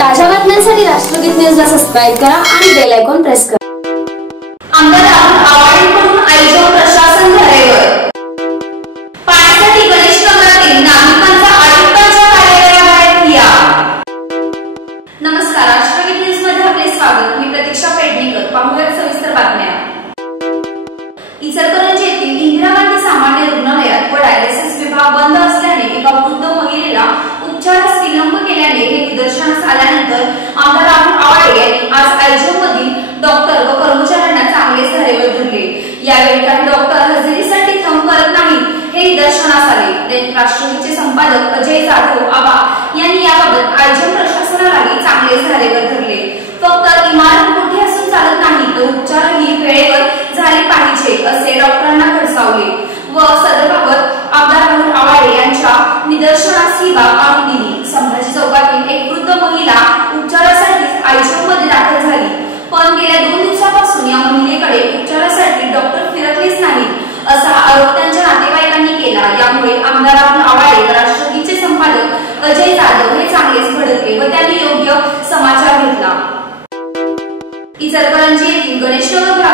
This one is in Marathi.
ताज्या बातम्यांसाठी राष्ट्रगीत न्यूजला सबस्क्राइब करा आणि बेल आयकॉन प्रेस करा। आमदार राहुल आवाडेंकडून आयोजक प्रशासन धारेवर। पाण्यासाठी गणेश नगरातील नागरिकांचा आयुक्तांच्या कार्यालयाबाहेर ठिय्या। नमस्कार, राष्ट्रगीत न्यूज मध्ये आपले स्वागत। मी प्रतीक्षा पेडणेकर। पाहूया सविस्तर बातम्या। इचलकरंजी येथील इंदिरा गांधी सामान्य रुग्णालयात व डायलिसिस विभाग बंद असल्याने एका वृद्ध महिलेला उपचारास विलंब केल्याने हे निदर्शनास आल्यानंतर आमदार राहुल आवाडे यांनी आज आयजोमधील डॉक्टर व कर्मचाऱ्यांना चांगलेच धारेवर धरले। यावेळी काही डॉक्टर हजेरीसाठी थंब करत नाहीत हे निदर्शनास आले। राष्ट्रगीतचे संपादक अजय जाधव आबा यांनी याबाबत आयजो प्रशासनालाही चांगलेच धारेवर धरले। फक्त इमारत मोठी असून चालत नाही तर उपचारही वेळेवर झाले पाहिजे असे डॉक्टरांना खडसावले व सदरबाबत आमदार राहुल आवाडे यांच्या निदर्शनास ही बाब आणून दिली। संभाजी चौकातील एक वृद्ध महिला उपचारासाठी आयसीयूमध्ये दाखल झाली, पण गेल्या 2 दिवसापासून या महिलेकडे उपचारासाठी डॉक्टर फिरकलेच नाहीत असा आरोप त्यांच्या नातेवाईकांनी केला। यामुळे आमदार राहुल आवाडे व राष्ट्रगीतचे संपादक अजय जाधव हे चांगलेच भडकले व त्यांनी योग्य समाचार घेतला। इचलकरंजी येथील गणेश नगर